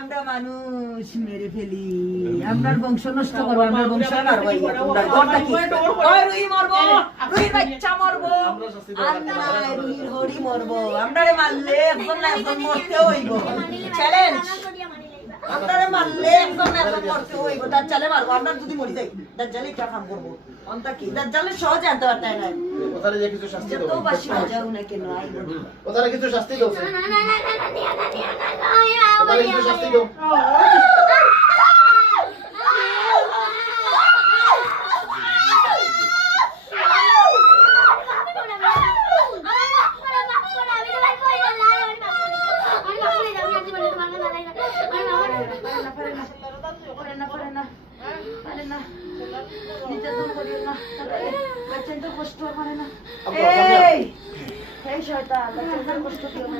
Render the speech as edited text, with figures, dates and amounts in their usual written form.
আমরা মানুষ মেরে ফেলি, আপনার বংশ নষ্ট করবো, আপনার বংশ মারবো। রুই মরবো, রুইর বাচ্চা মরবো, রুইর হরি মরবো। আপনারে মারলে একজন না একজন মরতে হইব। চ্যালেঞ্জ, আপনারে মারলে একজন না একজন মরতে হইব। দাজ্জালে মারবো, আপনার যদি মরি যাই দাজ্জালে একটা কাম করবো। অন্তা কি দাজ্জালে সহজে আনতে পারতাই না। ওখানে যে কিছু শাস্তি দাও, তো বাসি যাও না কেন আইব। ওখানে কিছু শাস্তি দাও, ওখানে কিছু শাস্তি দাও। কষ্ট করে না, এই শয়তান, কষ্ট দিও না।